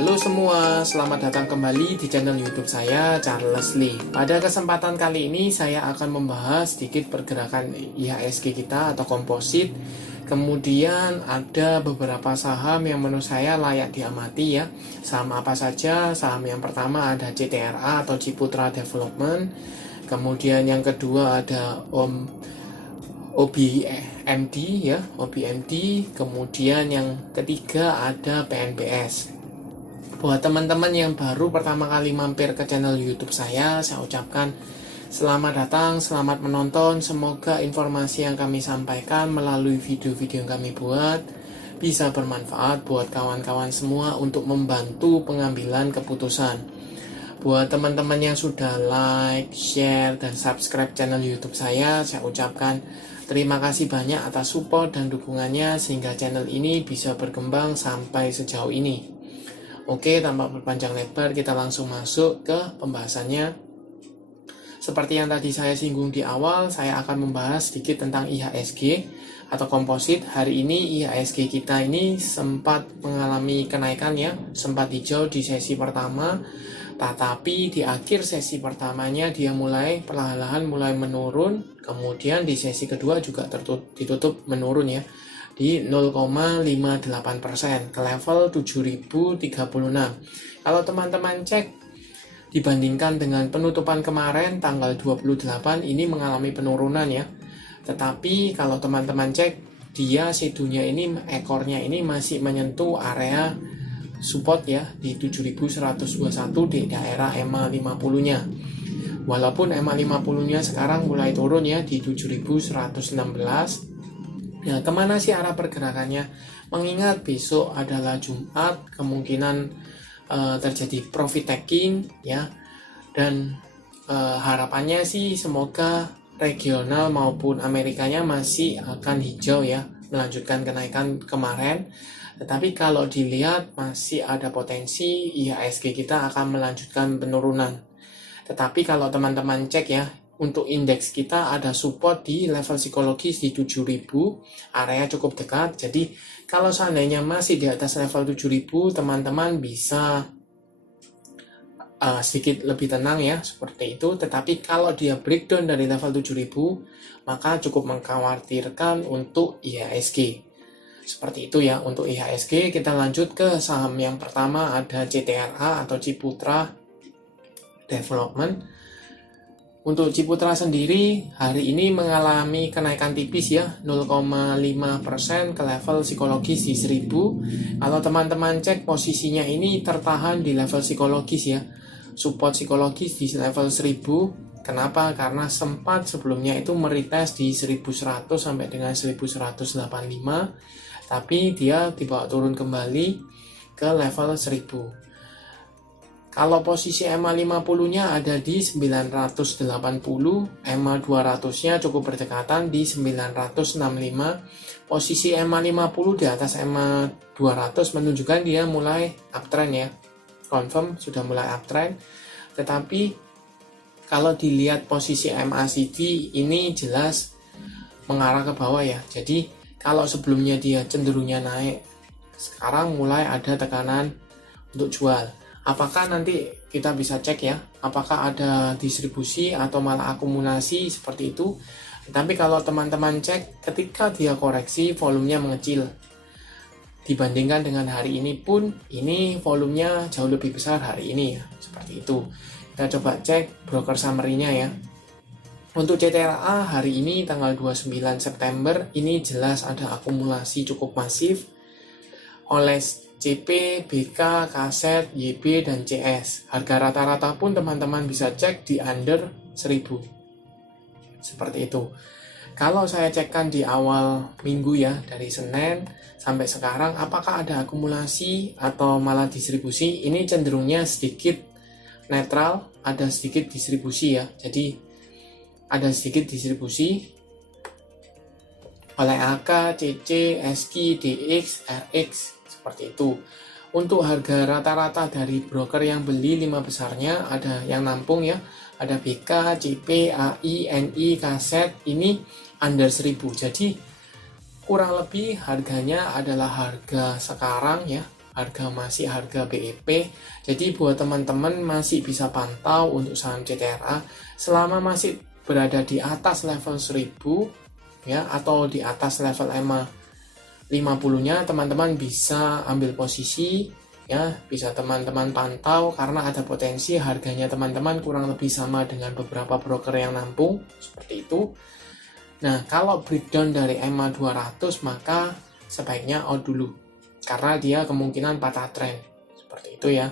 Halo semua, selamat datang kembali di channel YouTube saya, Charles Lee. Pada kesempatan kali ini saya akan membahas sedikit pergerakan IHSG kita atau komposit. Kemudian ada beberapa saham yang menurut saya layak diamati ya. Saham apa saja? Saham yang pertama ada CTRA atau Ciputra Development. Kemudian yang kedua ada OBMD ya, OBMD. Kemudian yang ketiga ada PNBS. Buat teman-teman yang baru pertama kali mampir ke channel YouTube saya ucapkan selamat datang, selamat menonton. Semoga informasi yang kami sampaikan melalui video-video yang kami buat bisa bermanfaat buat kawan-kawan semua untuk membantu pengambilan keputusan. Buat teman-teman yang sudah like, share, dan subscribe channel YouTube saya ucapkan terima kasih banyak atas support dan dukungannya sehingga channel ini bisa berkembang sampai sejauh ini. Oke, tanpa berpanjang lebar, kita langsung masuk ke pembahasannya. Seperti yang tadi saya singgung di awal, saya akan membahas sedikit tentang IHSG atau komposit. Hari ini IHSG kita ini sempat mengalami kenaikan ya, sempat hijau di sesi pertama, tetapi di akhir sesi pertamanya dia mulai perlahan-lahan mulai menurun, kemudian di sesi kedua juga ditutup menurun ya, di 0,58% ke level 7036. Kalau teman-teman cek dibandingkan dengan penutupan kemarin tanggal 28 ini mengalami penurunan ya. Tetapi kalau teman-teman cek dia sedunya ini ekornya ini masih menyentuh area support ya di 7121 di daerah EMA 50-nya. Walaupun EMA 50-nya sekarang mulai turun ya di 7116. Nah, kemana sih arah pergerakannya? Mengingat besok adalah Jumat, kemungkinan terjadi profit taking ya, dan harapannya sih semoga regional maupun Amerikanya masih akan hijau ya, melanjutkan kenaikan kemarin. Tetapi kalau dilihat masih ada potensi IHSG kita akan melanjutkan penurunan. Tetapi kalau teman-teman cek ya, untuk indeks kita ada support di level psikologis di 7000, area cukup dekat. Jadi kalau seandainya masih di atas level 7000, teman-teman bisa sedikit lebih tenang ya, seperti itu. Tetapi kalau dia breakdown dari level 7000, maka cukup mengkhawatirkan untuk IHSG. Seperti itu ya untuk IHSG. Kita lanjut ke saham yang pertama, ada CTRA atau Ciputra Development. Untuk Ciputra sendiri hari ini mengalami kenaikan tipis ya, 0,5% ke level psikologis di 1000. Kalau teman-teman cek posisinya ini tertahan di level psikologis ya, support psikologis di level 1000. Kenapa? Karena sempat sebelumnya itu meretest di 1100 sampai dengan 1185, tapi dia dibawa turun kembali ke level 1000. Kalau posisi EMA 50-nya ada di 980, EMA 200-nya cukup berdekatan di 965. Posisi EMA 50 di atas EMA 200 menunjukkan dia mulai uptrend ya. Confirm sudah mulai uptrend. Tetapi kalau dilihat posisi MACD ini jelas mengarah ke bawah ya. Jadi kalau sebelumnya dia cenderungnya naik, sekarang mulai ada tekanan untuk jual. Apakah nanti kita bisa cek ya, apakah ada distribusi atau malah akumulasi seperti itu. Tapi kalau teman-teman cek ketika dia koreksi volumenya mengecil dibandingkan dengan hari ini pun, ini volumenya jauh lebih besar hari ini ya, seperti itu. Kita coba cek broker summary-nya ya. Untuk CTRA hari ini tanggal 29 September ini jelas ada akumulasi cukup masif oleh CP, BK, Kaset, YB, dan CS. Harga rata-rata pun teman-teman bisa cek di under 1000. Seperti itu. Kalau saya cekkan di awal minggu ya, dari Senin sampai sekarang, apakah ada akumulasi atau malah distribusi? Ini cenderungnya sedikit netral, ada sedikit distribusi ya. Jadi ada sedikit distribusi oleh AK, CC, SQ, DX, RX. Seperti itu. Untuk harga rata-rata dari broker yang beli 5 besarnya ada yang nampung ya, ada BK, CP, AI, NI, Kaset, ini under 1000. Jadi kurang lebih harganya adalah harga sekarang ya, harga masih harga BEP. Jadi buat teman-teman masih bisa pantau untuk saham CTRA selama masih berada di atas level 1000 ya, atau di atas level EMA 50-nya, teman-teman bisa ambil posisi ya, bisa teman-teman pantau karena ada potensi harganya teman-teman kurang lebih sama dengan beberapa broker yang nampung seperti itu. Nah, kalau breakdown dari EMA 200 maka sebaiknya out dulu karena dia kemungkinan patah tren seperti itu ya.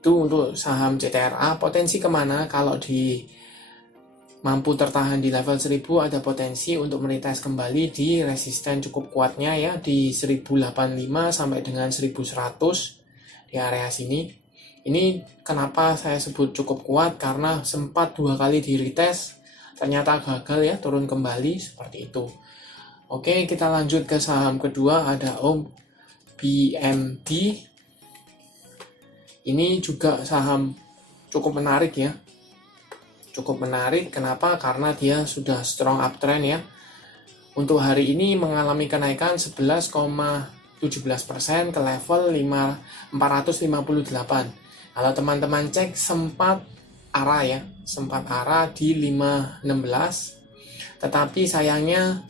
Itu untuk saham CTRA. Potensi kemana? Kalau di mampu tertahan di level 1000, ada potensi untuk meretest kembali di resisten cukup kuatnya ya, di 1085 sampai dengan 1100 di area sini. Ini kenapa saya sebut cukup kuat, karena sempat 2 kali di retest ternyata gagal ya, turun kembali seperti itu. Oke, kita lanjut ke saham kedua, ada OBMD. Ini juga saham cukup menarik ya. Cukup menarik, kenapa? Karena dia sudah strong uptrend ya. Untuk hari ini mengalami kenaikan 11,17% ke level 458. Kalau teman-teman cek sempat arah ya, sempat arah di 516. Tetapi sayangnya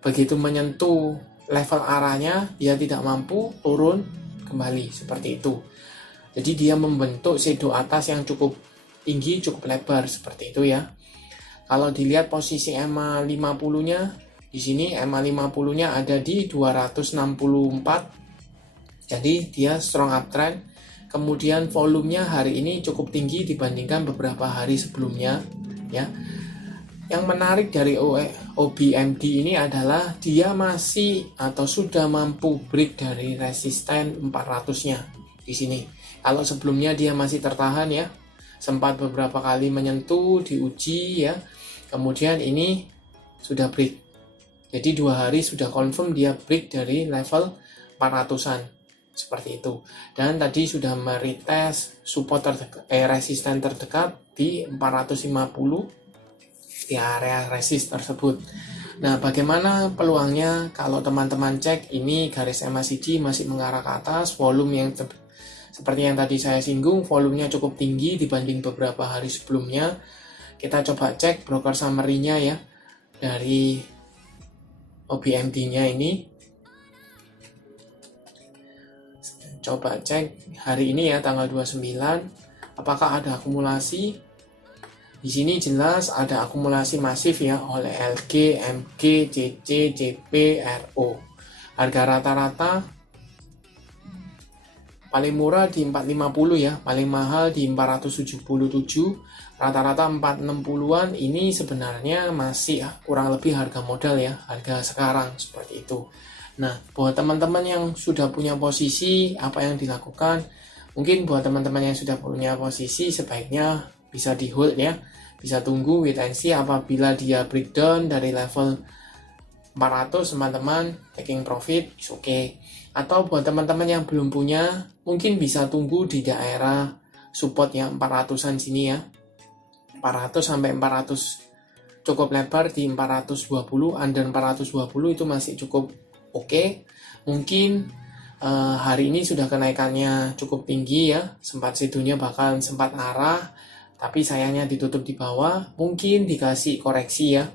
begitu menyentuh level arahnya, dia tidak mampu turun kembali seperti itu. Jadi dia membentuk shadow atas yang cukup tinggi, cukup lebar seperti itu ya. Kalau dilihat posisi EMA 50-nya, di sini EMA 50-nya ada di 264. Jadi dia strong uptrend. Kemudian volumenya hari ini cukup tinggi dibandingkan beberapa hari sebelumnya ya. Yang menarik dari OBMD ini adalah dia masih atau sudah mampu break dari resisten 400-nya di sini. Kalau sebelumnya dia masih tertahan ya, sempat beberapa kali menyentuh, diuji ya, kemudian ini sudah break. Jadi 2 hari sudah confirm dia break dari level 400-an seperti itu. Dan tadi sudah meretest support resisten terdekat di 450 di area resist tersebut. Nah, bagaimana peluangnya? Kalau teman-teman cek, ini garis MACD masih mengarah ke atas, volume yang seperti yang tadi saya singgung, volumenya cukup tinggi dibanding beberapa hari sebelumnya. Kita coba cek broker summary-nya ya, dari OBMD-nya ini. Coba cek hari ini ya, tanggal 29, apakah ada akumulasi. Di sini jelas ada akumulasi masif ya oleh LG, MG, CC, CP, RO. Harga rata-rata paling murah di 450 ya, paling mahal di 477, rata-rata 460-an. Ini sebenarnya masih kurang lebih harga modal ya, harga sekarang seperti itu. Nah, buat teman-teman yang sudah punya posisi, apa yang dilakukan? Mungkin buat teman-teman yang sudah punya posisi, sebaiknya bisa di hold ya, bisa tunggu wait and see. Apabila dia breakdown dari level 400, teman-teman taking profit, is okay. Atau buat teman-teman yang belum punya, mungkin bisa tunggu di daerah support yang 400-an sini ya, 400 sampai 400 cukup lebar di 420, under 420 itu masih cukup oke. Mungkin hari ini sudah kenaikannya cukup tinggi ya, sempat situnya bahkan sempat arah, tapi sayangnya ditutup di bawah, mungkin dikasih koreksi ya.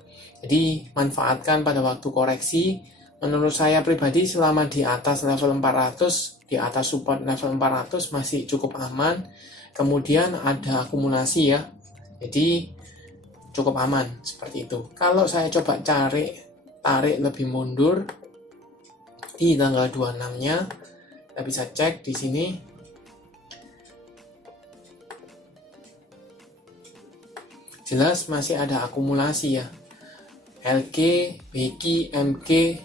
Jadi manfaatkan pada waktu koreksi. Menurut saya pribadi selama di atas level 400, di atas support level 400 masih cukup aman. Kemudian ada akumulasi ya, jadi cukup aman seperti itu. Kalau saya coba tarik lebih mundur di tanggal 26-nya, kita bisa cek di sini. Jelas masih ada akumulasi ya. LG, BQ, MG,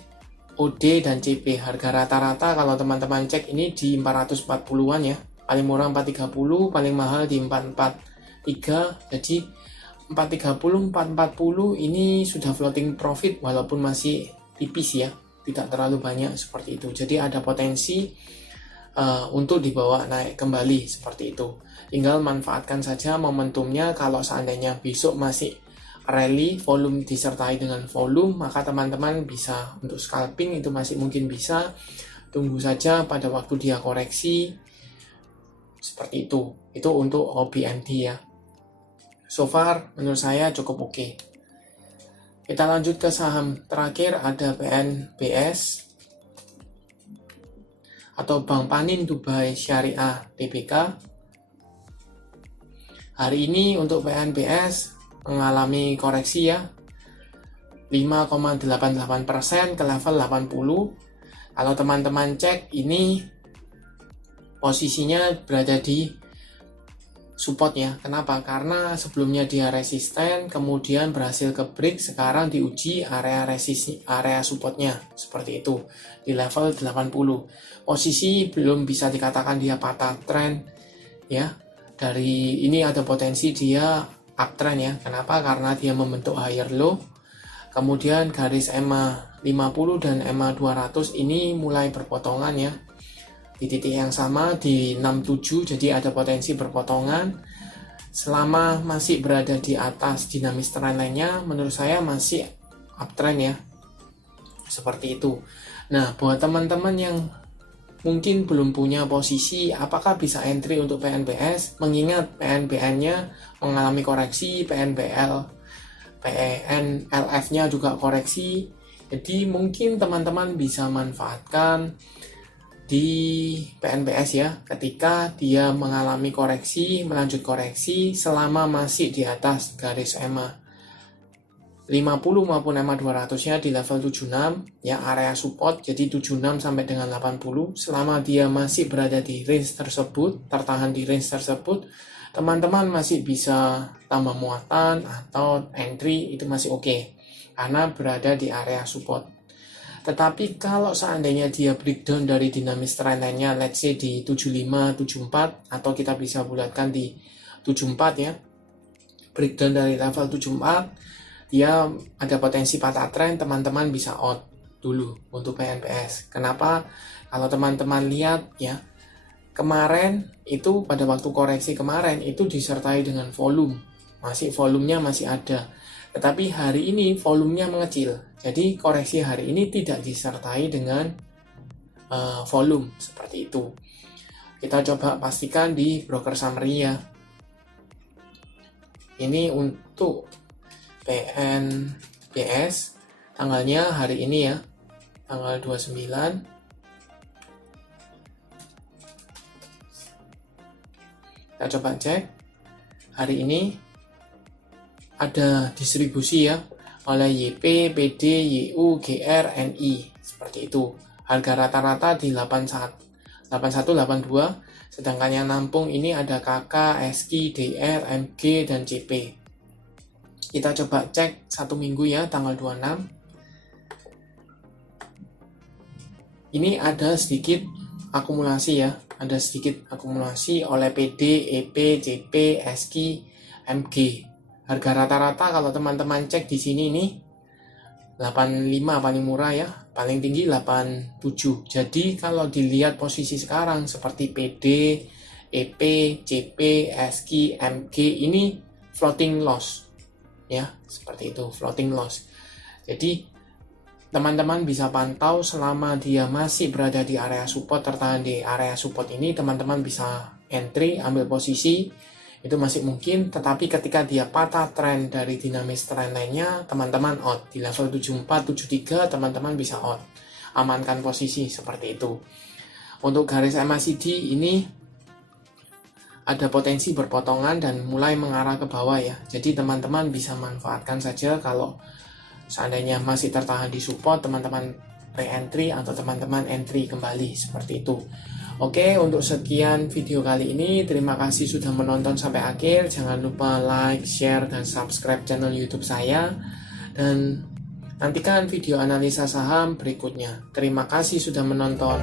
OD, dan CP. Harga rata-rata kalau teman-teman cek ini di 440-an ya. Paling murah 430, paling mahal di 443. Jadi 430, 440 ini sudah floating profit walaupun masih tipis ya. Tidak terlalu banyak seperti itu. Jadi ada potensi untuk dibawa naik kembali seperti itu. Tinggal manfaatkan saja momentumnya. Kalau seandainya besok masih rally, volume disertai dengan volume, maka teman-teman bisa untuk scalping itu masih mungkin bisa. tunggu saja pada waktu dia koreksi seperti itu. Itu untuk OBND ya. So far menurut saya cukup oke. Kita lanjut ke saham terakhir, ada PNBS atau Bank Panin Dubai Syariah Tbk. Hari ini untuk PNBS mengalami koreksi ya, 5,88% ke level 80. Kalau teman-teman cek, ini posisinya berada di support ya. Kenapa? Karena sebelumnya dia resisten, kemudian berhasil ke break, sekarang diuji area supportnya seperti itu di level 80. Posisi belum bisa dikatakan dia patah trend ya. Dari ini ada potensi dia uptrend ya. Kenapa? Karena dia membentuk higher low. Kemudian garis EMA 50 dan EMA 200 ini mulai berpotongan ya. Di titik yang sama di 67, jadi ada potensi berpotongan. Selama masih berada di atas dinamis trend lainnya, menurut saya masih uptrend ya. Seperti itu. Nah, buat teman-teman yang mungkin belum punya posisi, apakah bisa entry untuk PNBS? Mengingat PNBN-nya mengalami koreksi, PNLF-nya juga koreksi. Jadi mungkin teman-teman bisa manfaatkan di PNBS ya, ketika dia mengalami koreksi, melanjut koreksi selama masih di atas garis EMA 50 maupun EMA 200-nya di level 76 ya, area support. Jadi 76 sampai dengan 80, selama dia masih berada di range tersebut, tertahan di range tersebut, teman-teman masih bisa tambah muatan atau entry, itu masih oke karena berada di area support. Tetapi kalau seandainya dia breakdown dari dinamis trend lainnya, let's say di 75, 74, atau kita bisa bulatkan di 74 ya, breakdown dari level 74, dia ada potensi patah trend, teman-teman bisa out dulu untuk PNBS. Kenapa? Kalau teman-teman lihat ya, kemarin itu pada waktu koreksi kemarin itu disertai dengan volume, volumenya masih ada. Tetapi hari ini volumenya mengecil. Jadi koreksi hari ini tidak disertai dengan volume seperti itu. Kita coba pastikan di broker summary ya. Ini untuk PNBS tanggalnya hari ini ya, tanggal 29. Kita coba cek hari ini ada distribusi ya oleh YP, PD, YU, GR, NI seperti itu. Harga rata-rata di 81, 82, sedangkan yang nampung ini ada KK, SK, DR, MG, dan CP. Kita coba cek satu minggu ya, tanggal 26. Ini ada sedikit akumulasi ya, ada sedikit akumulasi oleh PD, EP, CP, SK, MG. Harga rata-rata kalau teman-teman cek di sini nih 85 paling murah ya, paling tinggi 87. Jadi kalau dilihat posisi sekarang seperti PD, EP, CP, SK, MG ini floating loss ya, seperti itu, floating loss. Jadi teman-teman bisa pantau selama dia masih berada di area support, tertahan di area support ini, teman-teman bisa entry, ambil posisi, itu masih mungkin. Tetapi ketika dia patah trend dari dinamis trend lainnya, teman-teman out. Di level 74, 73, teman-teman bisa out. Amankan posisi seperti itu. Untuk garis MACD ini ada potensi berpotongan dan mulai mengarah ke bawah ya. Jadi teman-teman bisa manfaatkan saja. Kalau seandainya masih tertahan di support, teman-teman re-entry atau teman-teman entry kembali seperti itu. Oke, untuk sekian video kali ini, terima kasih sudah menonton sampai akhir. Jangan lupa like, share, dan subscribe channel YouTube saya. Dan nantikan video analisa saham berikutnya. Terima kasih sudah menonton.